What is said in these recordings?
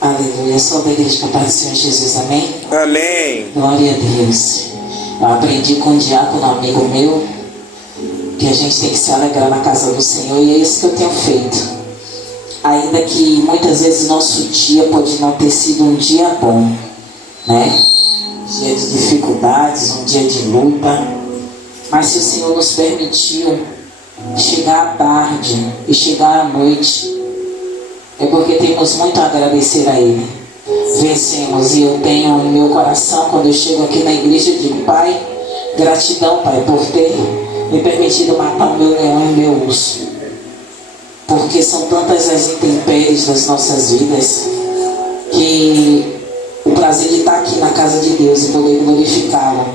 Aleluia. Sou da igreja com a paz do Senhor Jesus, amém? Amém. Glória a Deus. Eu aprendi com um diácono, um amigo meu, que a gente tem que se alegrar na casa do Senhor, e é isso que eu tenho feito. Ainda que muitas vezes nosso dia pode não ter sido um dia bom, né? Dia de dificuldades, um dia de luta, mas se o Senhor nos permitiu chegar à tarde e chegar à noite, é porque temos muito a agradecer a Ele. Vencemos, e eu tenho em meu coração, quando eu chego aqui na igreja, eu digo: Pai, gratidão, Pai, por ter me permitido matar o meu leão e o meu urso, porque são tantas as intempéries das nossas vidas, que o prazer de estar aqui na casa de Deus e poder glorificá-lo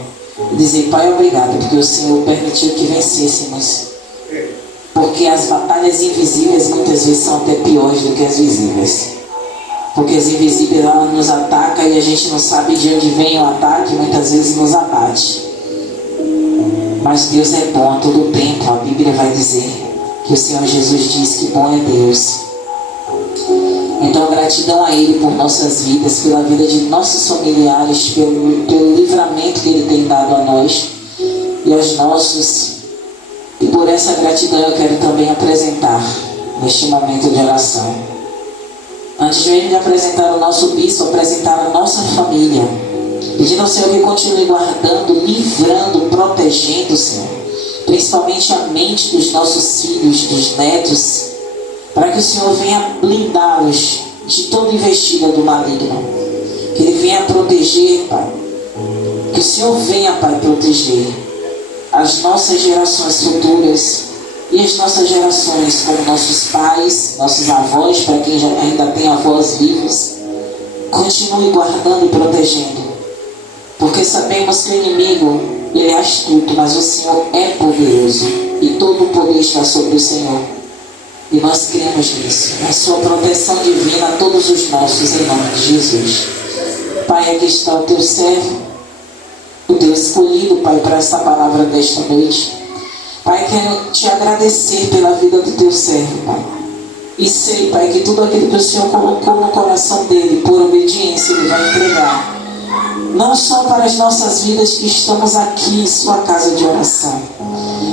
e dizer: Pai, obrigado, porque o Senhor permitiu que vencêssemos. Porque as batalhas invisíveis muitas vezes são até piores do que as visíveis. Porque as invisíveis, ela nos ataca e a gente não sabe de onde vem o ataque, muitas vezes nos abate. Mas Deus é bom a todo tempo. A Bíblia vai dizer que o Senhor Jesus diz que bom é Deus. Então, gratidão a Ele por nossas vidas, pela vida de nossos familiares, pelo livramento que Ele tem dado a nós e aos nossos. E por essa gratidão eu quero também apresentar neste momento de oração. Antes mesmo de apresentar o nosso bispo, apresentar a nossa família, pedindo ao Senhor que continue guardando, livrando, protegendo, Senhor, principalmente a mente dos nossos filhos, dos netos, para que o Senhor venha blindá-los de toda investida do maligno, que Ele venha proteger, Pai, que o Senhor venha, Pai, proteger as nossas gerações futuras e as nossas gerações, como nossos pais, nossos avós, para quem ainda tem avós vivos. Continue guardando e protegendo, porque sabemos que o inimigo, ele é astuto, mas o Senhor é poderoso e todo o poder está sobre o Senhor, e nós cremos nisso, na sua proteção divina a todos os nossos, em nome de Jesus. Pai, aqui está o teu servo, o Deus escolhido, Pai, para essa palavra desta noite. Pai, quero te agradecer pela vida do teu servo, Pai. E sei, Pai, que tudo aquilo que o Senhor colocou no coração dele, por obediência, ele vai entregar. Não só para as nossas vidas que estamos aqui em sua casa de oração,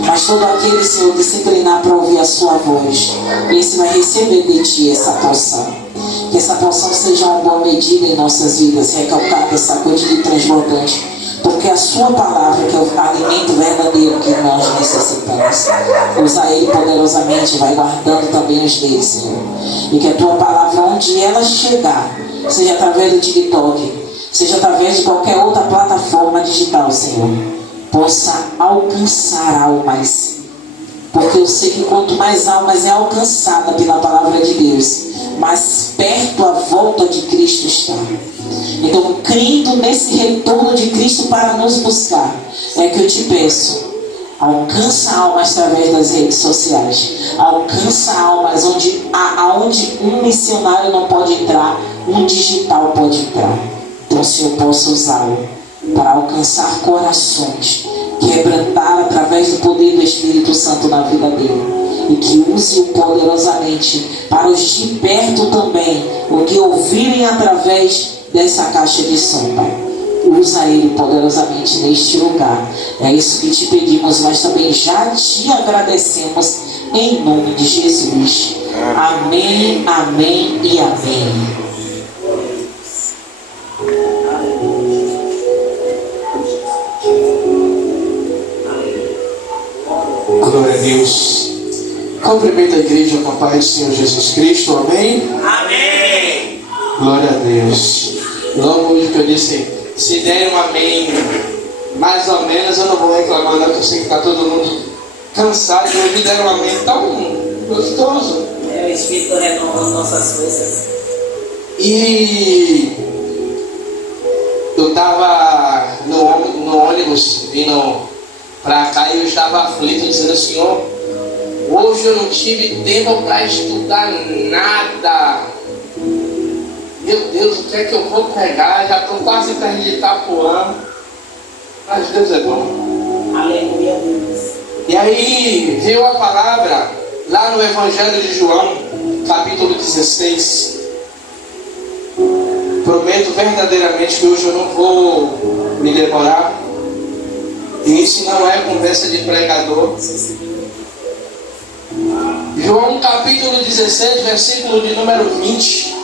mas todo aquele, Senhor, que se inclinar para ouvir a sua voz, esse vai receber de ti essa porção. Que essa porção seja uma boa medida em nossas vidas, recalcada, sacudida e transbordante, porque a sua palavra, que é o alimento verdadeiro que nós necessitamos. Usa ele poderosamente, vai guardando também os deles, Senhor. E que a tua palavra, onde ela chegar, seja através do TikTok, seja através de qualquer outra plataforma digital, Senhor, possa alcançar almas. Porque eu sei que quanto mais almas é alcançada pela palavra de Deus, mais perto a volta de Cristo está. Então, crendo nesse retorno de Cristo para nos buscar, é que eu te peço: alcança almas através das redes sociais, alcança almas aonde um missionário não pode entrar, um digital pode entrar. Então, o Senhor possa usá-lo para alcançar corações, quebrantar através do poder do Espírito Santo na vida dele, e que use-o poderosamente para os de perto também, o que ouvirem através dessa caixa de som, Pai. Usa ele poderosamente neste lugar. É isso que te pedimos, mas também já te agradecemos em nome de Jesus. Amém, amém e amém. Glória a Deus. Cumprimento a igreja com a paz do Senhor Jesus Cristo. Amém? Amém. Glória a Deus. Logo hoje que eu disse, se der um amém mais ou menos, eu não vou reclamar não, que eu sei que está todo mundo cansado. Hoje deram um amém tão gostoso. É o Espírito renovando nossas forças. E eu estava no ônibus vindo para cá e eu estava aflito, dizendo: Senhor, hoje eu não tive tempo para estudar nada. Meu Deus, o que é que eu vou pegar? Já estou quase perto de Itapuã. Mas Deus é bom. Aleluia. E aí veio a palavra lá no Evangelho de João, capítulo 16. Prometo verdadeiramente que hoje eu não vou me demorar. E isso não é conversa de pregador. João capítulo 16, versículo de número 20.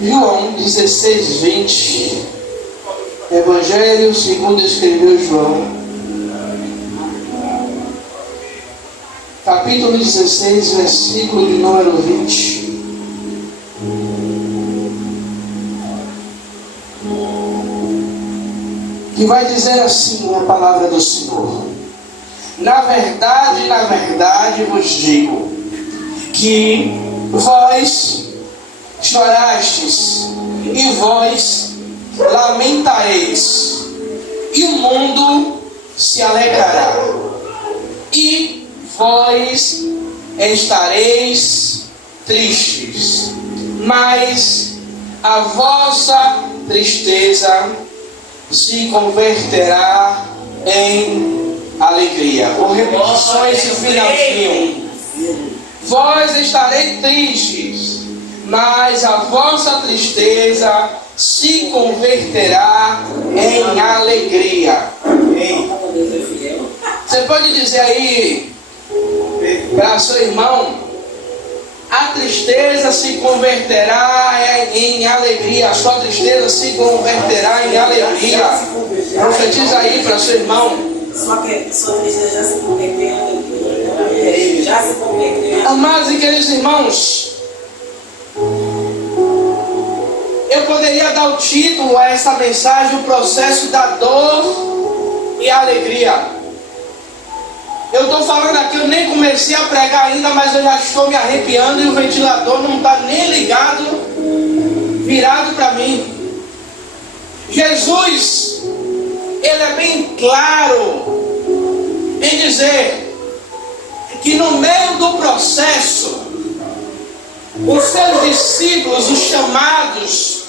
João 16, 20. Evangelho segundo escreveu João. Capítulo 16, versículo de número 20. Que vai dizer assim a palavra do Senhor: na verdade vos digo, que vós chorastes e vós lamentareis, e o mundo se alegrará, e vós estareis tristes, mas a vossa tristeza se converterá em alegria. Vou repetir só esse finalzinho. Vós estareis tristes, mas a vossa tristeza se converterá em alegria. Você pode dizer aí para seu irmão: a tristeza se converterá em alegria. A sua tristeza se converterá em alegria. Profetiza aí para seu irmão. Só que sua tristeza já se converteu em alegria. Já se converteu em alegria. Amados e queridos irmãos, eu poderia dar o título a essa mensagem: o processo da dor e a alegria. Eu estou falando aqui, eu nem comecei a pregar ainda, mas eu já estou me arrepiando e o ventilador não está nem ligado, virado para mim. Jesus, ele é bem claro em dizer que no meio do processo, os seus discípulos, os chamados,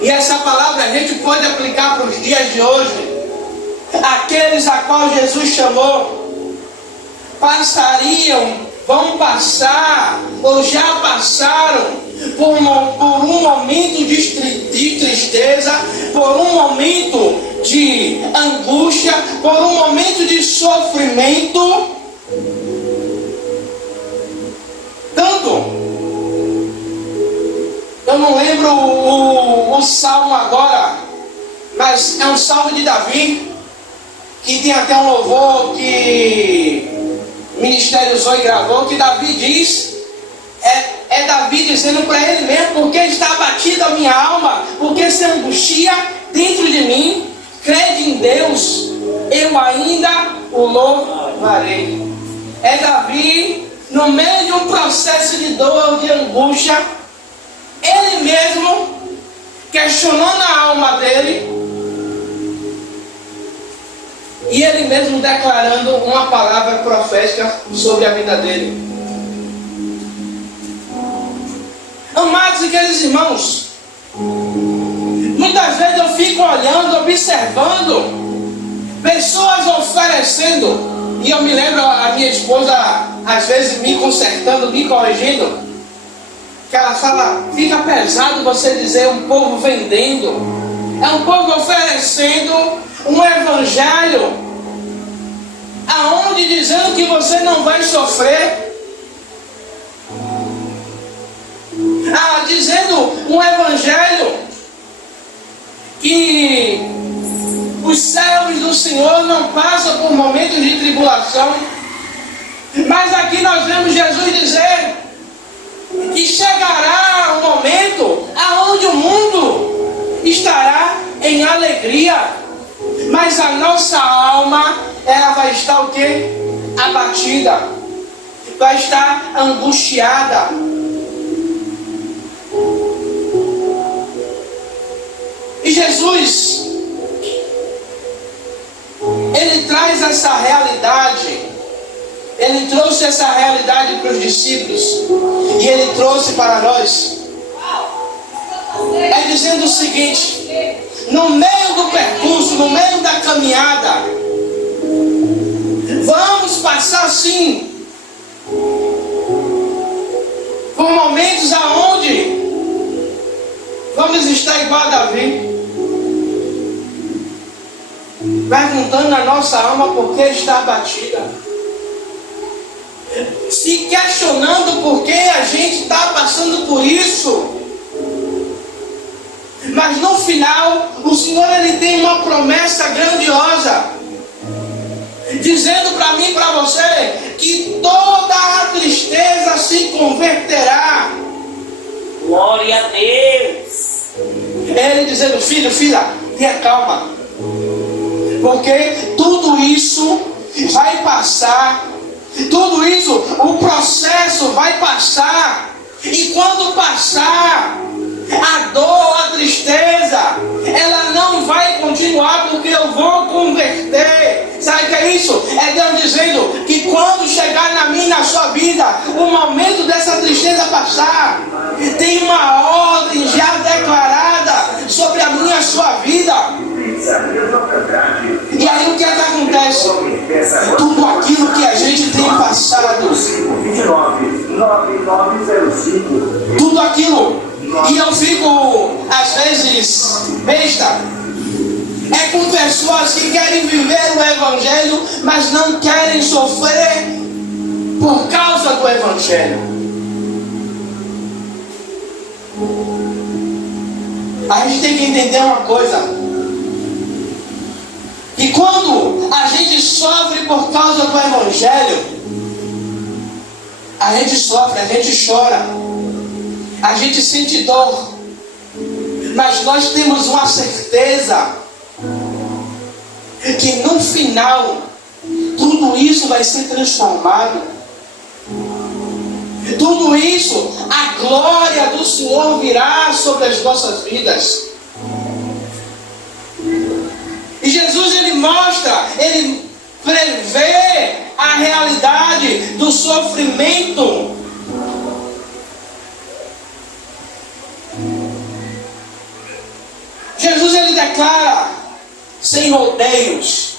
e essa palavra a gente pode aplicar para os dias de hoje, aqueles a qual Jesus chamou, vão passar, ou já passaram, por um momento de tristeza, por um momento de angústia, por um momento de sofrimento. Tanto, eu não lembro o salmo agora, mas é um salmo de Davi, que tem até um louvor que Ministério Zoe gravou, que Davi diz, é Davi dizendo para ele mesmo: porque está abatida a minha alma, porque se angustia dentro de mim, crede em Deus, eu ainda o louvarei. É Davi, no meio de um processo de dor, de angústia, ele mesmo questionando a alma dele, e ele mesmo declarando uma palavra profética sobre a vida dele. Amados e queridos irmãos, muitas vezes eu fico olhando, observando pessoas oferecendo, e eu me lembro a minha esposa às vezes me consertando, me corrigindo, que ela fala: fica pesado você dizer um povo vendendo, é um povo oferecendo um evangelho aonde dizendo que você não vai sofrer, dizendo um evangelho que os servos do Senhor não passam por momentos de tribulação. Mas aqui nós vemos Jesus dizer que chegará um momento aonde o mundo estará em alegria, mas a nossa alma, ela vai estar o quê? Abatida, vai estar angustiada. E Jesus, ele traz essa realidade, ele trouxe essa realidade para os discípulos, e ele trouxe para nós, dizendo o seguinte: no meio do percurso, no meio da caminhada, Vamos passar sim por momentos aonde vamos estar igual a Davi, perguntando na nossa alma por que está abatida, se questionando por que a gente está passando por isso. Mas no final, o Senhor ele tem uma promessa grandiosa, dizendo para mim e para você que toda a tristeza se converterá. Glória a Deus. Ele dizendo: filho, filha, tenha calma, porque tudo isso vai passar, tudo isso, o processo vai passar, e quando passar, a dor, a tristeza, ela não vai continuar, porque eu vou converter. Sabe o que é isso? É Deus dizendo que quando chegar na minha e na sua vida, o momento dessa tristeza passar, tem uma ordem já declarada sobre a minha e a sua vida. E aí o que é que acontece? Tudo aquilo que a gente tem passado, tudo aquilo, e eu fico às vezes besta, é com pessoas que querem viver o Evangelho, mas não querem sofrer por causa do Evangelho. A gente tem que entender uma coisa, que quando a gente sofre por causa do Evangelho, a gente sofre, a gente chora, a gente sente dor, mas nós temos uma certeza que no final tudo isso vai ser transformado. Tudo isso, a glória do Senhor virá sobre as nossas vidas. E Jesus ele mostra, ele prevê a realidade do sofrimento. Jesus ele declara sem rodeios.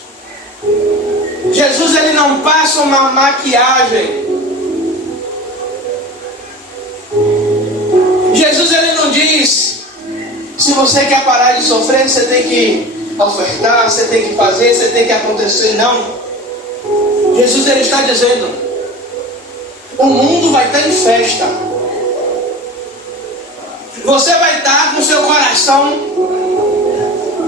Jesus ele não passa uma maquiagem. Jesus ele não diz: se você quer parar de sofrer, você tem que ofertar, você tem que fazer, você tem que acontecer. Não. Jesus ele está dizendo: o mundo vai estar em festa. Você vai estar com seu coração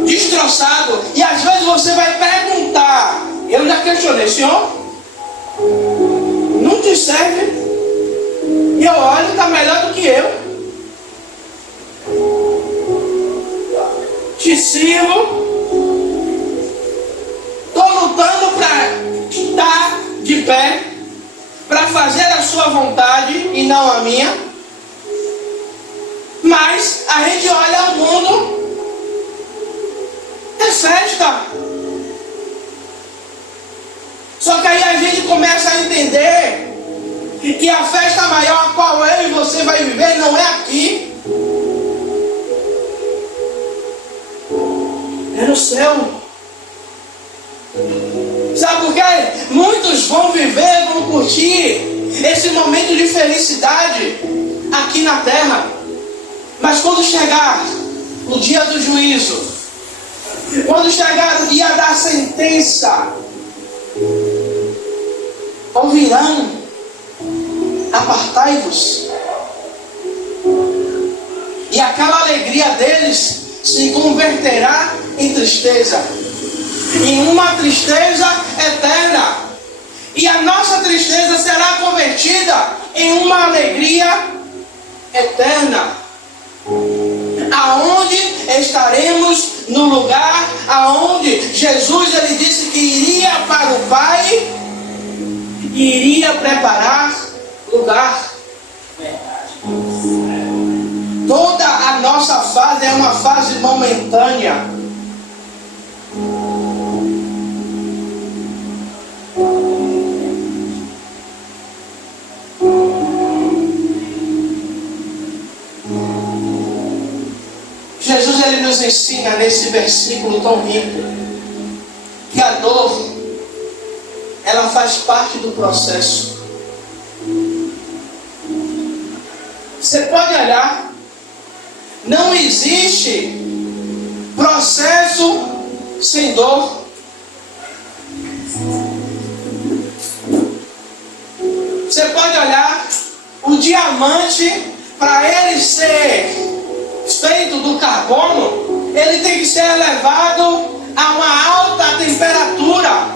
destroçado. E às vezes você vai perguntar. Eu já questionei: Senhor, não te serve? E eu olho, está melhor do que eu. Te sirvo. Estou lutando para estar de pé, para fazer a sua vontade e não a minha. Mas a gente olha o mundo, é festa. Só que aí a gente começa a entender que a festa maior a qual eu e você vai viver não é aqui, é no céu. Sabe por quê? Muitos vão viver, vão curtir esse momento de felicidade aqui na terra, mas quando chegar o dia do juízo, quando chegar o dia da sentença, ouvirão: apartai-vos. E aquela alegria deles se converterá em tristeza, em uma tristeza eterna. E a nossa tristeza será convertida em uma alegria eterna, aonde estaremos no lugar aonde Jesus ele disse que iria para o Pai e iria preparar lugar. Toda a nossa fase é uma fase momentânea. Jesus ele nos ensina nesse versículo tão lindo que a dor ela faz parte do processo. Você pode olhar, não existe processo sem dor. Você pode olhar, o diamante, para ele ser feito do carbono, ele tem que ser elevado a uma alta temperatura.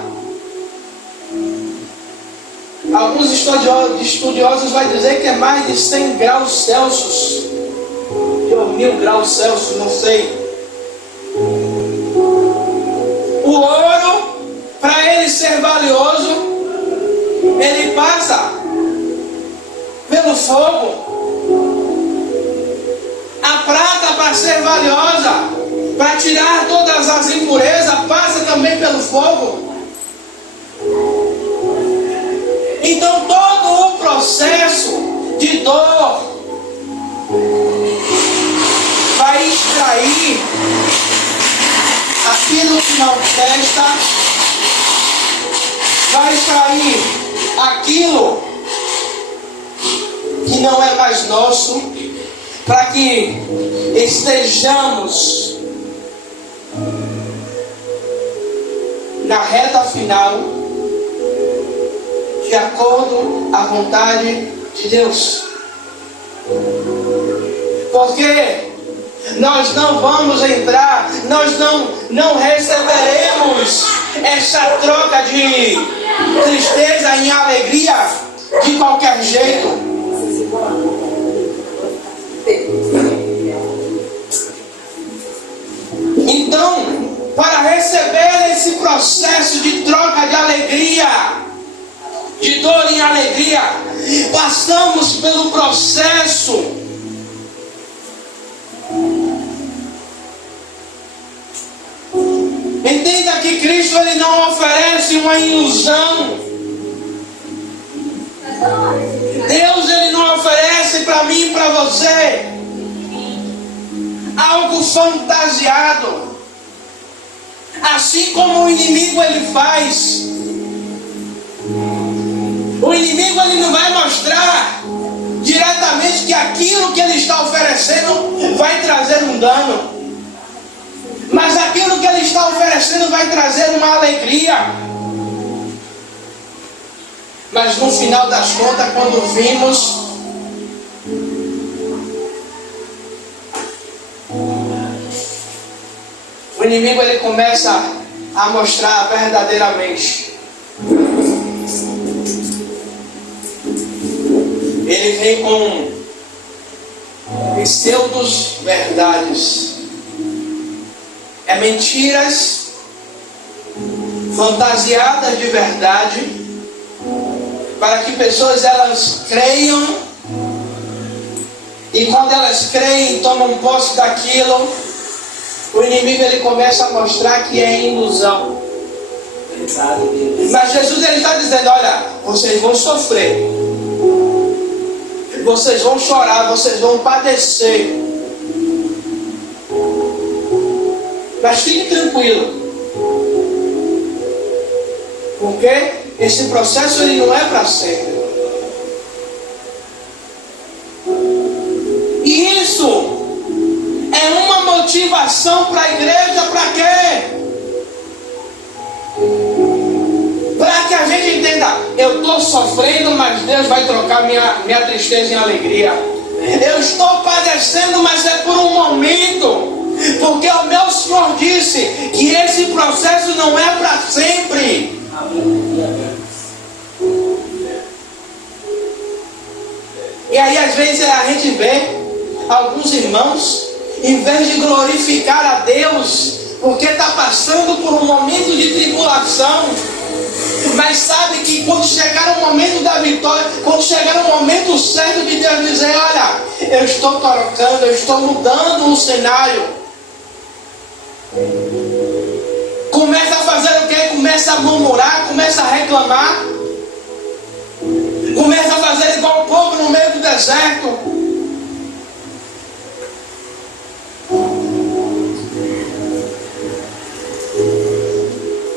Alguns estudiosos vão dizer que é mais de 100 graus Celsius, ou 1000 graus Celsius, não sei. O ouro, para ele ser valioso, ele passa pelo fogo. A prata, para ser valiosa, para tirar todas as impurezas, passa também pelo fogo. Então todo o processo de dor vai extrair aquilo que não presta, vai extrair aquilo que não é mais nosso, para que estejamos na reta final, de acordo com a vontade de Deus. Porque nós não vamos entrar, nós não receberemos essa troca de tristeza em alegria de qualquer jeito. Então, para receber esse processo de troca de alegria, de dor em alegria, passamos pelo processo entenda que Cristo ele não oferece uma ilusão. Deus ele não oferece para mim e para você algo fantasiado, assim como o inimigo ele faz. O inimigo ele não vai mostrar diretamente que aquilo que ele está oferecendo vai trazer um dano, mas aquilo que ele está oferecendo vai trazer uma alegria. Mas no final das contas, quando vimos, o inimigo ele começa a mostrar verdadeiramente. Ele vem com pseudos verdades, mentiras fantasiadas de verdade, para que pessoas elas creiam, e quando elas creem, tomam posse daquilo, o inimigo ele começa a mostrar que é ilusão. Mas Jesus ele está dizendo: olha, vocês vão sofrer, vocês vão chorar, vocês vão padecer, mas fique tranquilo, porque esse processo ele não é para sempre. E isso é uma motivação para a igreja, para quê? Para que a gente entenda: eu estou sofrendo, mas Deus vai trocar minha tristeza em alegria. Eu estou padecendo, mas é por um momento, porque o meu Senhor disse que esse processo não é para sempre. E aí às vezes a gente vê alguns irmãos, em vez de glorificar a Deus, porque está passando por um momento de tribulação, mas sabe que quando chegar o momento da vitória, quando chegar o momento certo de Deus dizer: olha, eu estou trocando, eu estou mudando o cenário, começa a fazer o quê? Começa a murmurar, começa a reclamar, começa a fazer igual o povo no meio do deserto.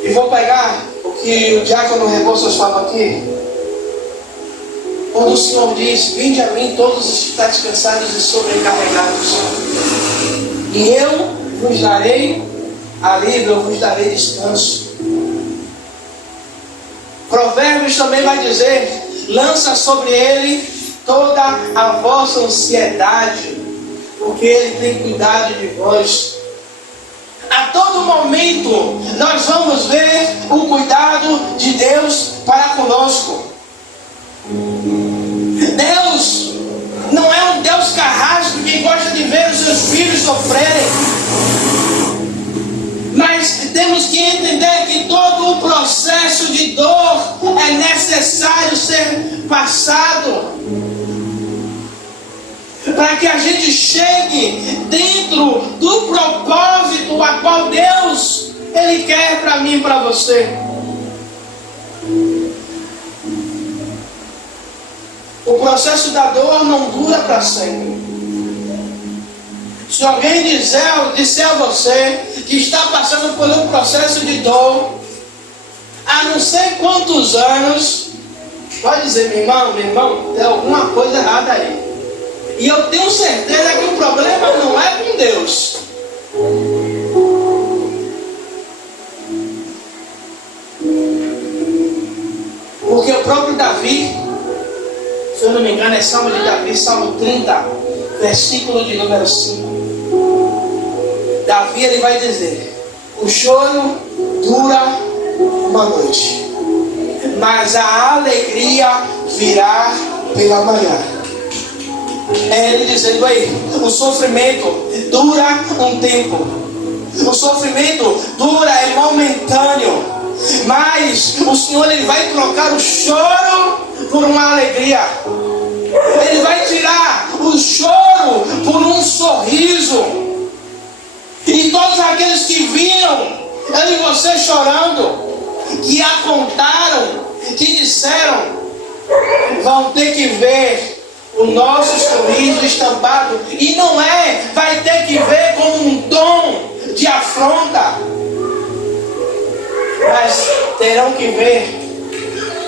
E vou pegar o que o diácono Rebouças falou aqui? Quando o Senhor diz: vinde a mim todos os que estáis cansados e sobrecarregados, e eu vos darei alívio, eu vos darei descanso. Provérbios também vai dizer: lança sobre ele toda a vossa ansiedade, porque ele tem cuidado de vós. A todo momento nós vamos ver o cuidado de Deus para conosco. Deus não é um Deus carrasco que gosta de ver os seus filhos sofrerem. Mas temos que entender que todo o processo de dor é necessário ser passado para que a gente chegue dentro do propósito a qual Deus Ele quer para mim e para você. O processo da dor não dura para sempre. Se alguém disser a você que está passando por um processo de dor há não sei quantos anos, pode dizer: meu irmão, tem alguma coisa errada aí. E eu tenho certeza que o problema não é com Deus. Porque o próprio Davi, se eu não me engano é Salmo de Davi, Salmo 30, versículo de número 5. Davi, ele vai dizer: o choro dura uma noite, mas a alegria virá pela manhã. É ele dizendo aí: o sofrimento dura um tempo, o sofrimento dura, é momentâneo, mas o Senhor, ele vai trocar o choro por uma alegria. Ele vai tirar o choro por um sorriso. E todos aqueles que viram eu e você chorando, que apontaram, que disseram, vão ter que ver o nosso sorriso estampado. E não vai ter que ver como um tom de afronta, mas terão que ver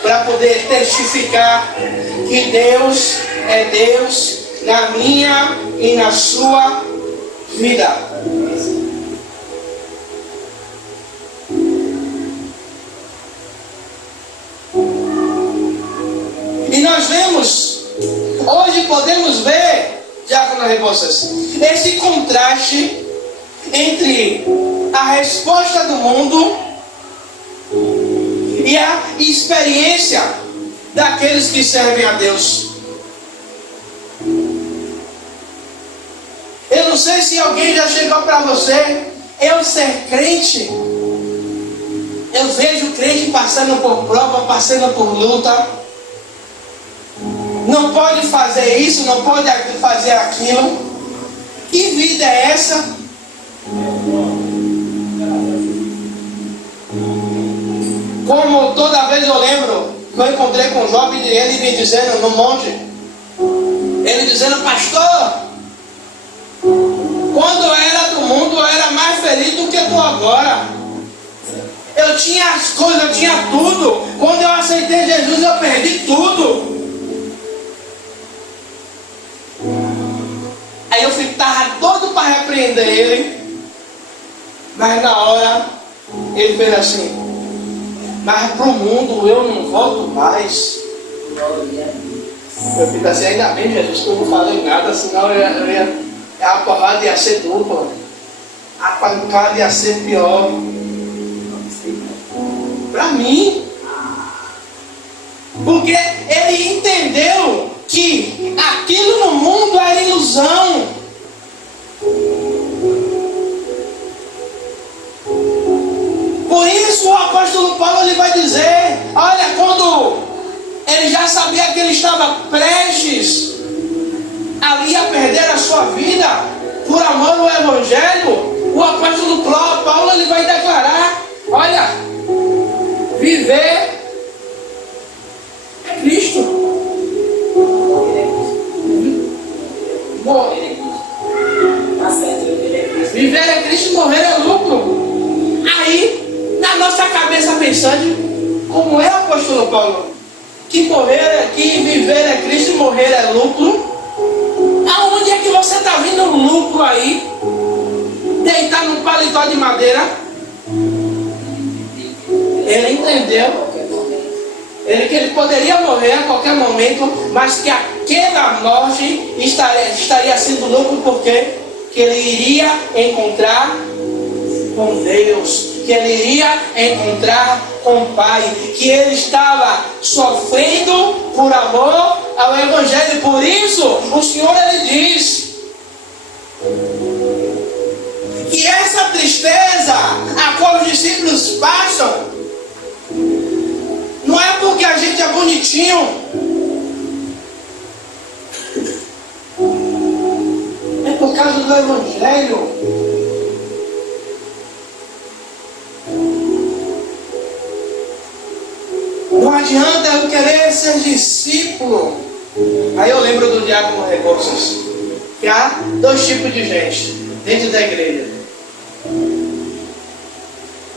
para poder testificar que Deus é Deus na minha e na sua vida. E nós vemos, hoje podemos ver, Diácono Rebouças, esse contraste entre a resposta do mundo e a experiência daqueles que servem a Deus. Eu não sei se alguém já chegou para você: eu ser crente, eu vejo crente passando por prova, passando por luta, não pode fazer isso, não pode fazer aquilo. Que vida é essa? Como toda vez eu lembro que eu encontrei com um jovem e ele me dizendo no monte, ele dizendo: pastor, quando eu era do mundo eu era mais feliz do que tu agora. Eu tinha as coisas, eu tinha tudo. Quando eu aceitei Jesus eu perdi tudo. Aí eu estava todo para repreender ele, mas na hora ele fez assim: mas para o mundo eu não volto mais. Eu fico assim: ainda bem, Jesus, que eu não falei nada, senão a porrada ia ser dupla, a pancada ia ser pior para mim. Porque ele entendeu que aquilo no mundo era ilusão. Por isso o apóstolo Paulo, ele vai dizer, olha, quando ele já sabia que ele estava prestes ali a perder a sua vida por amor ao evangelho, o apóstolo Paulo, ele vai declarar: olha, viver é Cristo. Viver é Cristo, morrer é lucro. Aí, na nossa cabeça pensante, como é o apóstolo Paulo, que viver é Cristo e morrer é lucro. Aonde é que você está vendo lucro aí? Deitar num paletó de madeira? Ele entendeu que ele poderia morrer a qualquer momento, mas que aquela morte estaria sendo lucro porque que ele iria encontrar com Deus, que ele iria encontrar com o Pai, que ele estava sofrendo por amor ao Evangelho. Por isso, o Senhor ele diz que essa tristeza a qual os discípulos passam não é porque a gente é bonitinho, é por causa do Evangelho. Não adianta eu querer ser discípulo. Aí eu lembro do diácono Rebouças, que há dois tipos de gente dentro da igreja: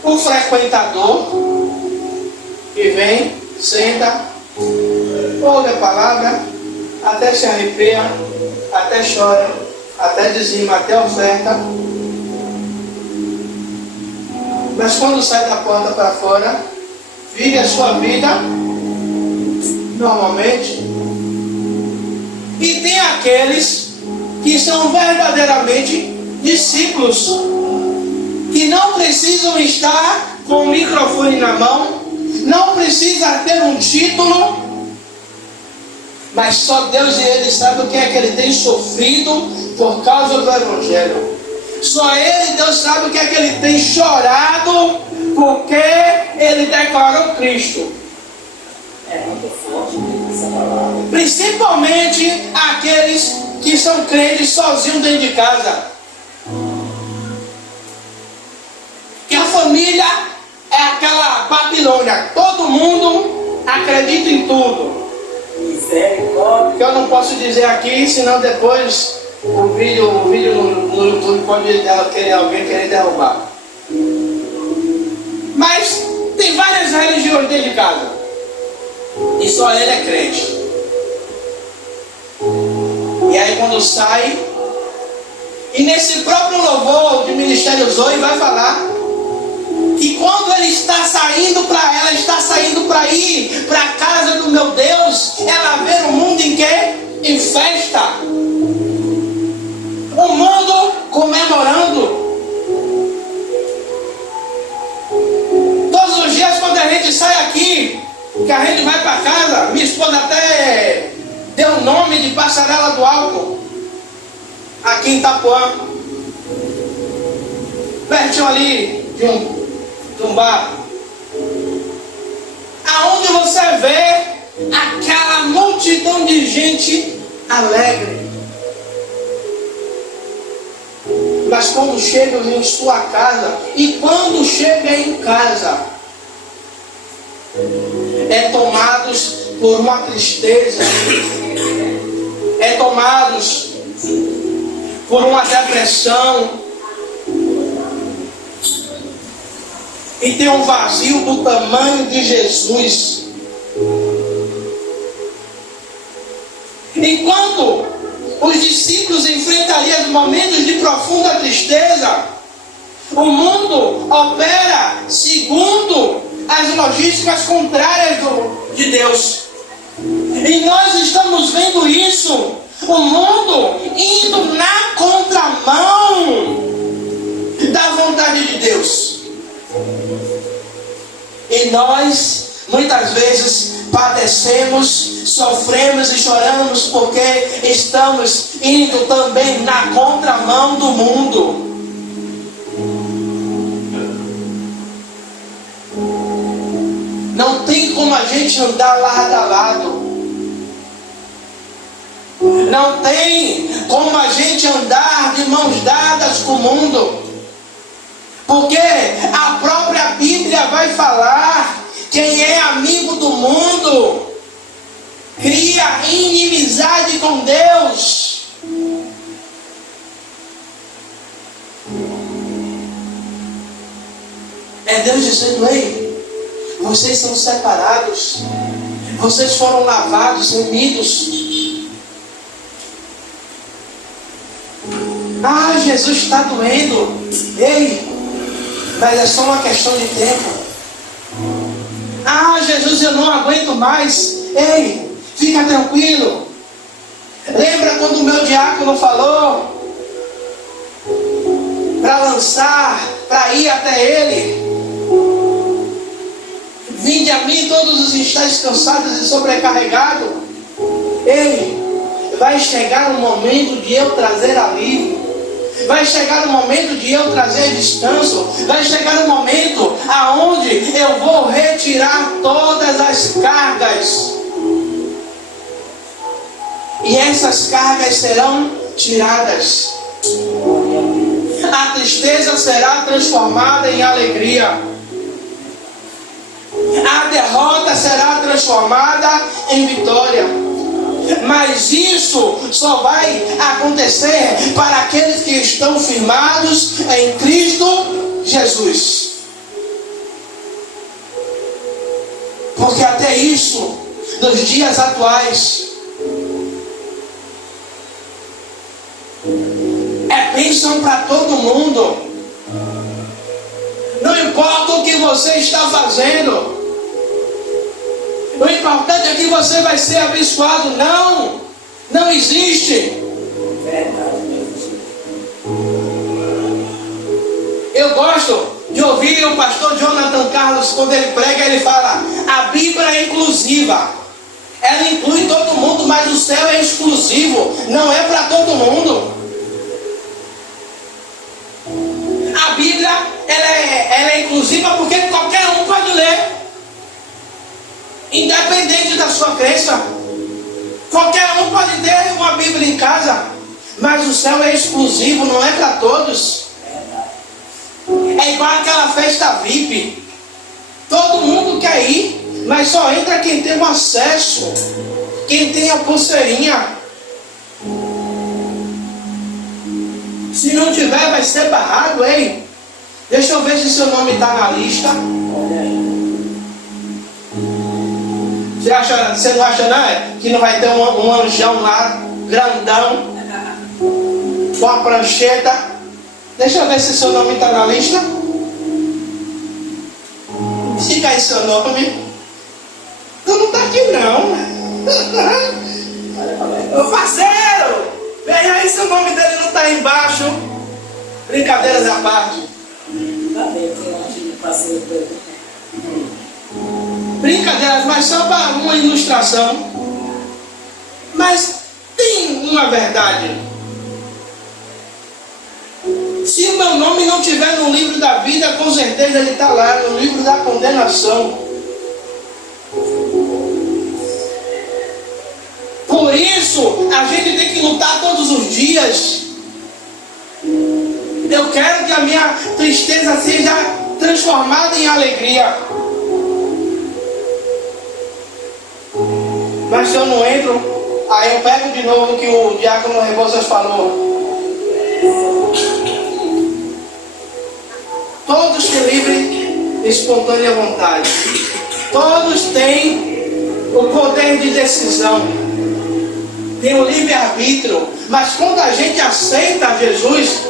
o frequentador, que vem, senta, ouve a palavra, até se arrepia, até chora, até dizima, até oferta. Mas quando sai da porta para fora, vive a sua vida normalmente. E tem aqueles que são verdadeiramente discípulos, que não precisam estar com o microfone na mão, não precisa ter um título, mas só Deus e Ele sabem o que é que ele tem sofrido por causa do Evangelho. Só Ele, Deus, sabe o que é que ele tem chorado porque ele declarou Cristo. É muito forte essa palavra. Principalmente aqueles que são crentes sozinhos dentro de casa. Que a família é aquela Babilônia. Todo mundo acredita em tudo. Misericórdia. Que eu não posso dizer aqui, senão depois o vídeo no YouTube pode alguém querer derrubar. Mas tem várias religiões dentro de casa. E só ele é crente. E aí quando sai, e nesse próprio louvor de Ministério Zoe vai falar que quando ele está saindo ela está saindo para ir para a casa do meu Deus, ela vê o mundo em quê? Em festa. O mundo comemorando. Todos os dias quando a gente sai aqui, que a gente vai para casa, minha esposa até deu o nome de Passarela do Álcool, aqui em Itapuã, pertinho ali de um bar, aonde você vê aquela multidão de gente alegre. Mas quando chega em sua casa, e quando chega em casa, é tomados por uma tristeza, é tomados por uma depressão, e tem um vazio do tamanho de Jesus. Enquanto os discípulos enfrentariam momentos de profunda tristeza, o mundo opera segundo as logísticas contrárias de Deus. E nós estamos vendo isso, o mundo indo na contramão da vontade de Deus. E nós, muitas vezes, padecemos, sofremos e choramos porque estamos indo também na contramão do mundo. Não tem como a gente andar lado a lado. Não tem como a gente andar de mãos dadas com o mundo. Porque a própria Bíblia vai falar: quem é amigo do mundo cria inimizade com Deus. É Deus dizendo: ei, Vocês são separados. Vocês foram lavados, remidos. Ah, Jesus está doendo. Ei, mas é só uma questão de tempo. Ah, Jesus, eu não aguento mais. Ei, fica tranquilo. Lembra quando o meu diácono falou para lançar, para ir até ele? Vinde a mim todos os que estáis cansados e sobrecarregados. Ei, vai chegar o momento de eu trazer alívio. Vai chegar o momento de eu trazer descanso. Vai chegar o momento aonde eu vou retirar todas as cargas. E essas cargas serão tiradas. A tristeza será transformada em alegria. A derrota será transformada em vitória. Mas isso só vai acontecer para aqueles que estão firmados em Cristo Jesus. Porque até isso, nos dias atuais, é bênção para todo mundo. Não importa o que você está fazendo. O importante é que você vai ser abençoado. Não, não existe. Eu gosto de ouvir o pastor Jonathan Carlos, quando ele prega, ele fala: a Bíblia é inclusiva. Ela inclui todo mundo, mas o céu é exclusivo. Não é para todo mundo. A Bíblia, ela é inclusiva porque qualquer um pode ler. Independente da sua crença. Qualquer um pode ter uma Bíblia em casa. Mas o céu é exclusivo, não é para todos. É igual aquela festa VIP. Todo mundo quer ir, mas só entra quem tem o acesso. Quem tem a pulseirinha. Se não tiver, vai ser barrado, hein? Deixa eu ver se seu nome está na lista. Você não acha, não? Que não vai ter um anjão lá, grandão, com a prancheta? Deixa eu ver se seu nome está na lista. Fica aí seu nome. Tu não está aqui, não. Ô parceiro, vem aí, seu nome dele não está aí embaixo. Brincadeiras à parte. Brincadeiras, mas só para uma ilustração. Mas tem uma verdade. Se o meu nome não estiver no livro da vida, com certeza ele está lá, no livro da condenação. Por isso, a gente tem que lutar todos os dias. Eu quero que a minha tristeza seja transformada em alegria. Mas se eu não entro, aí eu pego de novo o que o diácono Rebouças falou. Todos têm livre e espontânea vontade. Todos têm o poder de decisão. Tem o livre-arbítrio. Mas quando a gente aceita Jesus,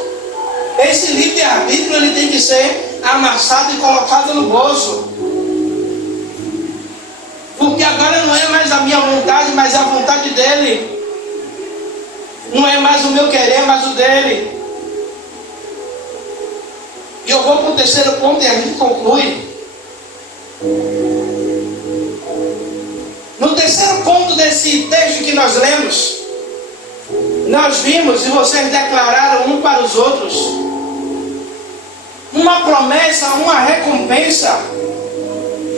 esse livre-arbítrio ele tem que ser amassado e colocado no bolso. Porque agora não é mais a minha vontade, mas a vontade dele. Não é mais o meu querer, mas o dele. E eu vou para o terceiro ponto e a gente conclui. No terceiro ponto desse texto que nós lemos, nós vimos e vocês declararam um para os outros uma promessa, uma recompensa,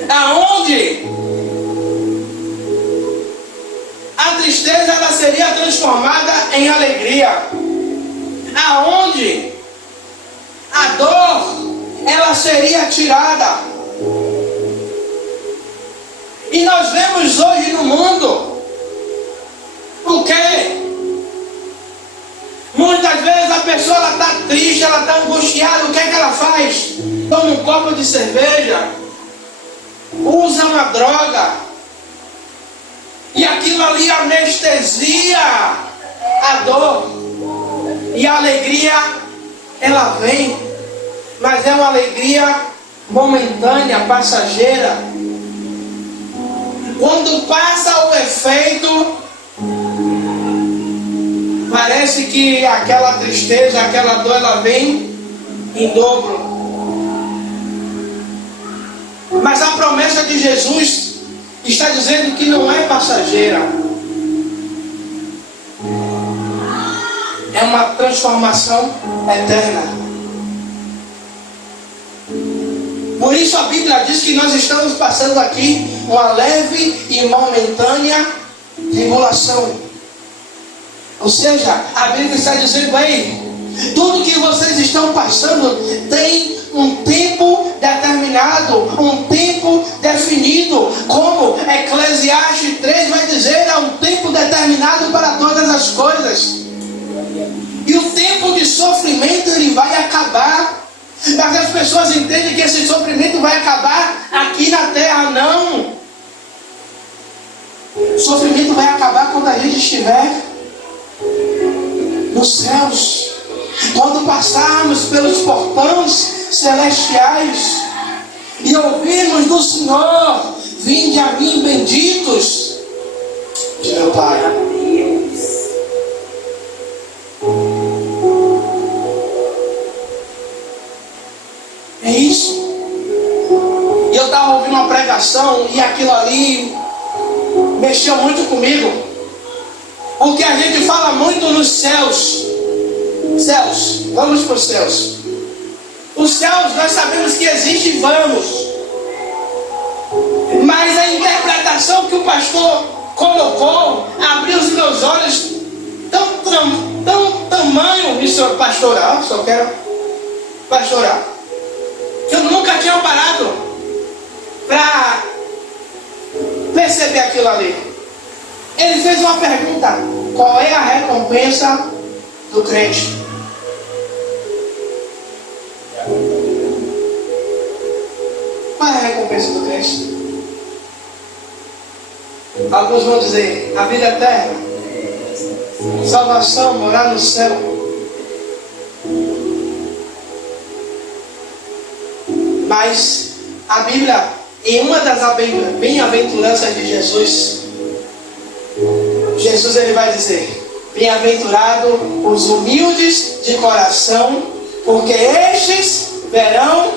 aonde a tristeza ela seria transformada em alegria, aonde a dor ela seria tirada. E nós vemos hoje no mundo o que? Muitas vezes a pessoa está triste, ela está angustiada, o que é que ela faz? Toma um copo de cerveja, usa uma droga, e aquilo ali anestesia a dor, e a alegria, ela vem, mas é uma alegria momentânea, passageira. Quando passa o efeito, parece que aquela tristeza, aquela dor, ela vem em dobro. Mas a promessa de Jesus está dizendo que não é passageira. É uma transformação eterna. Por isso a Bíblia diz que nós estamos passando aqui uma leve e momentânea tribulação. Ou seja, a Bíblia está dizendo aí, tudo que vocês estão passando tem um tempo determinado, um tempo definido. Como Eclesiastes 3 vai dizer, é um tempo determinado para todas as coisas. E o tempo de sofrimento ele vai acabar. Mas as pessoas entendem que esse sofrimento vai acabar aqui na terra. Não. O sofrimento vai acabar quando a gente estiver nos céus. Quando passarmos pelos portões celestiais e ouvirmos do Senhor, vinde a mim benditos de meu Pai. É isso. E eu estava ouvindo uma pregação e aquilo ali mexeu muito comigo. Porque a gente fala muito nos céus. Céus, vamos para os céus. Os céus nós sabemos que existe e vamos. Mas a interpretação que o pastor colocou abriu os meus olhos tão tamanho isso pastoral, só quero pastoral, que eu nunca tinha parado para perceber aquilo ali. Ele fez uma pergunta: qual é a recompensa do crente? Qual é a recompensa do crente? Alguns vão dizer a vida eterna, salvação, morar no céu. Mas a Bíblia, em uma das bem-aventuranças de Jesus, ele vai dizer: bem-aventurado os humildes de coração, porque estes verão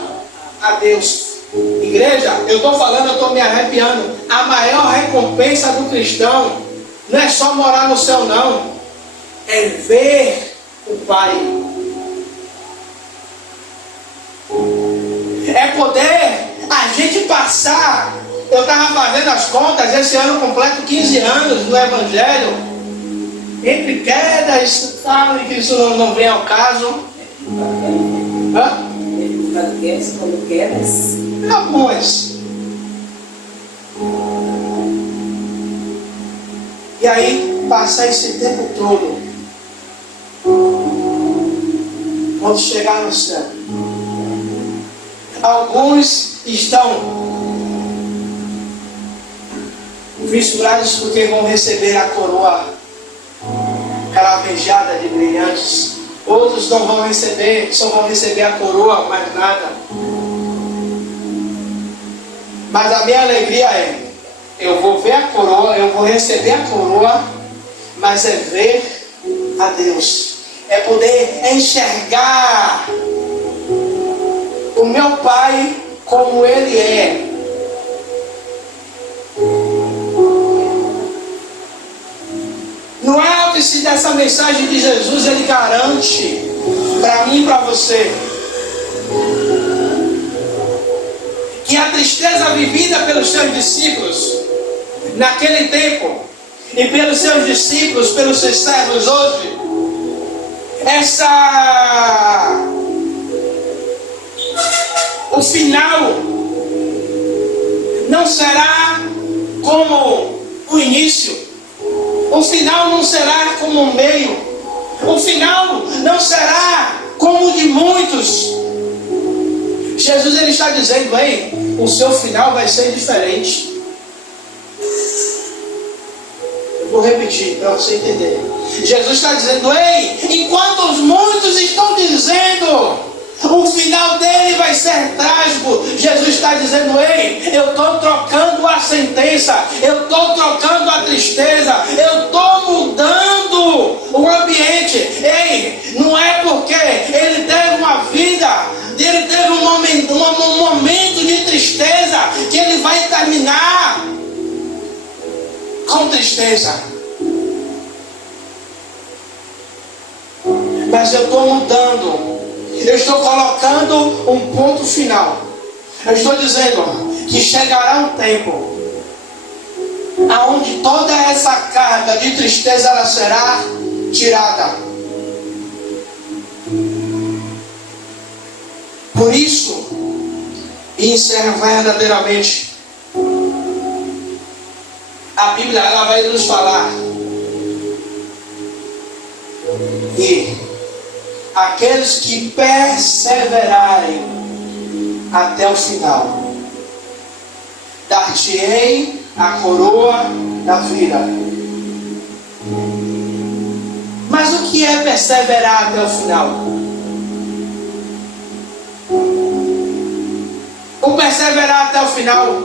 a Deus. Igreja, eu estou falando, eu estou me arrepiando. A maior recompensa do cristão não é só morar no céu, não. É ver o Pai. É poder a gente passar. Eu estava fazendo as contas, esse ano completo 15 anos no Evangelho. Entre quedas, sabe que isso não vem ao caso. Hã? Quando quedas. Algumas. E aí, passar esse tempo todo, quando chegar no céu, alguns estão fissurados porque vão receber a coroa cravejada de brilhantes. Outros não vão receber, só vão receber a coroa, mais nada. Mas a minha alegria é: eu vou ver a coroa, eu vou receber a coroa, mas é ver a Deus. É poder enxergar o meu Pai como Ele é. No ápice dessa mensagem de Jesus, Ele garante para mim e para você que a tristeza vivida pelos seus discípulos naquele tempo e pelos seus discípulos, pelos seus servos hoje, o final não será como o início. O final não será como o meio. O final não será como o de muitos. Jesus ele está dizendo, hein, o seu final vai ser diferente. Eu vou repetir para você entender. Jesus está dizendo, ei, enquanto os muitos estão dizendo o final dele vai ser trágico, Jesus está dizendo, ei, eu estou trocando a sentença, eu estou trocando a tristeza, eu estou mudando o ambiente. Ei, não é porque ele teve uma vida, ele teve um momento de tristeza, que ele vai terminar com tristeza. Mas eu estou mudando. Eu estou colocando um ponto final. Eu estou dizendo que chegará um tempo aonde toda essa carga de tristeza ela será tirada. Por isso, e encerra verdadeiramente, a Bíblia ela vai nos falar que aqueles que perseverarem até o final, dar-te-ei a coroa da vida. Mas o que é perseverar até o final? O perseverar até o final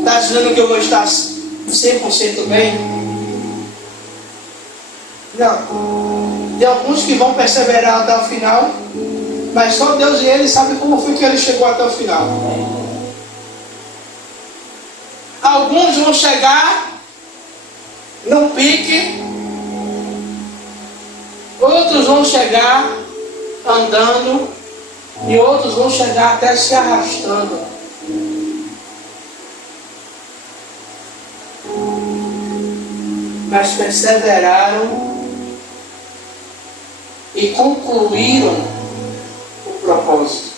está dizendo que eu vou estar 100% bem? Não. Tem alguns que vão perseverar até o final, mas só Deus e Ele sabem como foi que ele chegou até o final. Alguns vão chegar no pique, outros vão chegar andando e outros vão chegar até se arrastando. Mas perseveraram e concluíram o propósito.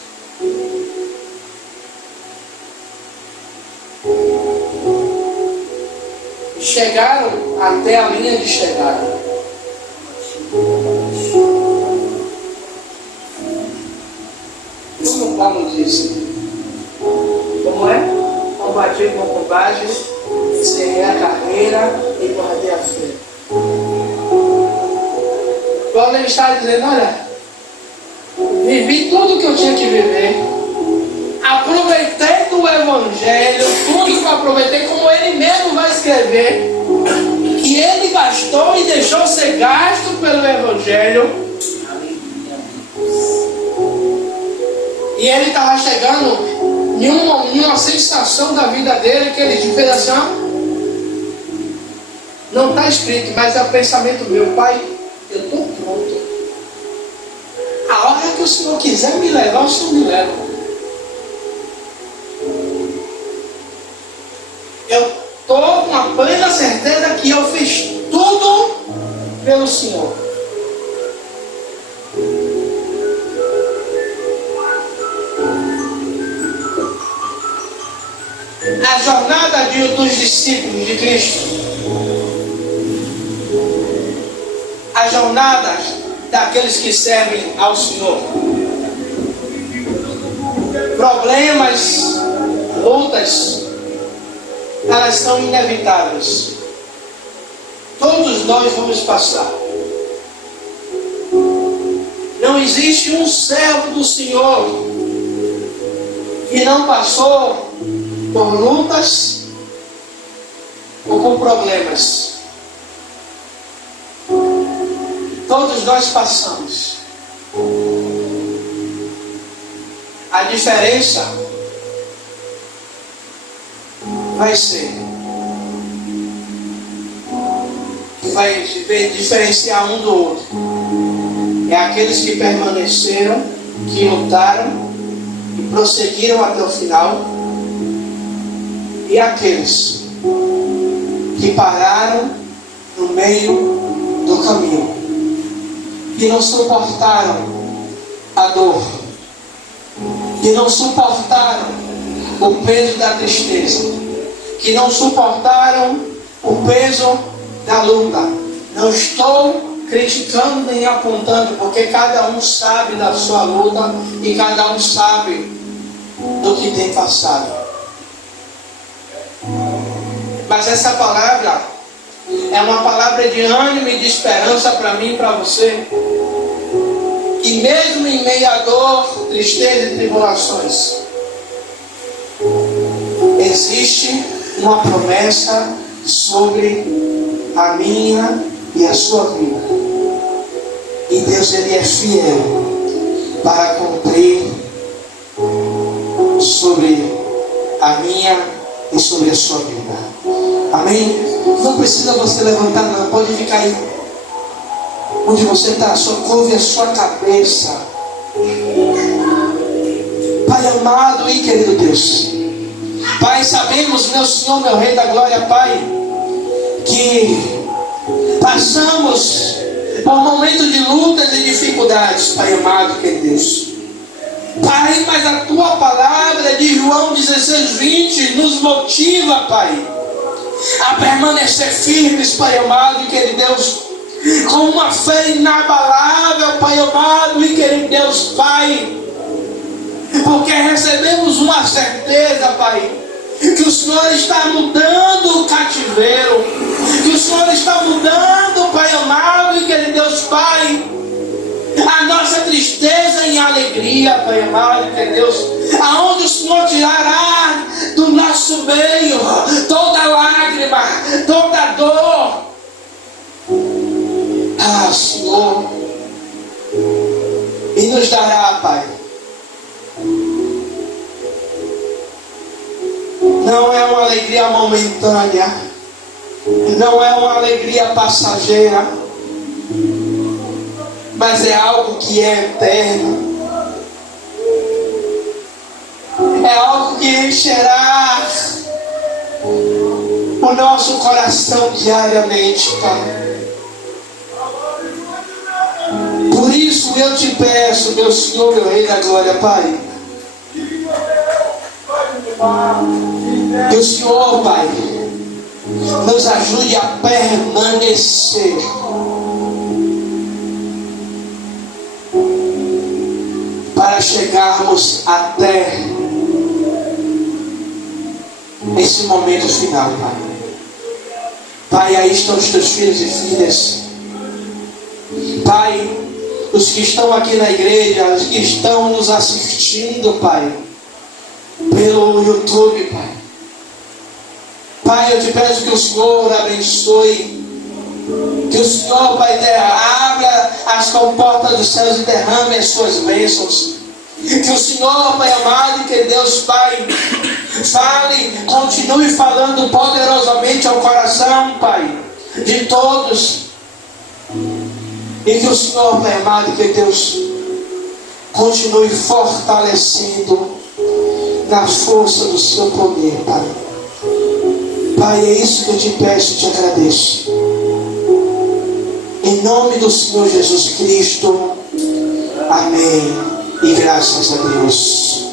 Chegaram até a linha de chegada. Como Paulo disse, como é? Combati com combate, encerrei a carreira e guardei a fé. Paulo está dizendo, olha, vivi tudo que eu tinha que viver, aproveitei do Evangelho, tudo que eu aproveitei, como ele mesmo vai escrever, que ele gastou e deixou ser gasto pelo Evangelho. E ele estava chegando em uma sensação da vida dele, que ele fez assim, ó, não está escrito, mas é o pensamento meu, Pai, eu estou pronto. A hora que o Senhor quiser me levar, o Senhor me leva. Eu estou com a plena certeza que eu fiz tudo pelo Senhor. A jornada dos discípulos de Cristo, a jornada daqueles que servem ao Senhor, problemas, lutas, elas são inevitáveis. Todos nós vamos passar. Não existe um servo do Senhor que não passou por lutas ou por problemas. Todos nós passamos. A diferença vai ser que vai diferenciar um do outro. É aqueles que permaneceram, que lutaram e prosseguiram até o final, e aqueles que pararam no meio do caminho, que não suportaram a dor, que não suportaram o peso da tristeza, que não suportaram o peso da luta. Não estou criticando nem apontando, porque cada um sabe da sua luta e cada um sabe do que tem passado. Mas essa palavra é uma palavra de ânimo e de esperança para mim e para você. E mesmo em meio à dor, tristeza e tribulações, existe uma promessa sobre a minha e a sua vida. E Deus, Ele é fiel para cumprir sobre a minha e sobre a sua vida. Amém? Não precisa você levantar, não. Pode ficar aí onde você está. Só curve a sua cabeça. Pai amado e querido Deus, Pai, sabemos, meu Senhor, meu Rei da Glória, Pai, que passamos por momentos de lutas e dificuldades, Pai amado, querido Deus. Pai, mas a Tua palavra de João 16:20 nos motiva, Pai, a permanecer firmes, Pai amado e querido Deus, com uma fé inabalável, Pai amado e querido Deus, Pai, porque recebemos uma certeza, Pai, que o Senhor está mudando o cativeiro, que o Senhor está mudando, Pai amado e querido Deus, Pai, a nossa tristeza em alegria, Pai amado e querido Deus, aonde o Senhor tirará do nosso meio toda lágrima, toda dor. Ah, Senhor, e nos dará, Pai, não é uma alegria momentânea, não é uma alegria passageira, mas é algo que é eterno, é algo que encherá o nosso coração diariamente, Pai. Por isso eu te peço, meu Senhor, meu Rei da Glória, Pai, que o Senhor, Pai, nos ajude a permanecer para chegarmos até esse momento final, Pai. Pai, aí estão os teus filhos e filhas. Pai, os que estão aqui na igreja, os que estão nos assistindo, Pai, pelo YouTube, Pai. Pai, eu te peço que o Senhor abençoe, que o Senhor, Pai, abra as comportas dos céus e derrame as suas bênçãos. Que o Senhor, Pai amado, que Deus, Pai, fale, continue falando poderosamente ao coração, Pai, de todos. E que o Senhor, Pai amado, que Deus continue fortalecendo na força do seu poder, Pai. Pai, é isso que eu te peço e te agradeço. Em nome do Senhor Jesus Cristo. Amém. E graças a Deus.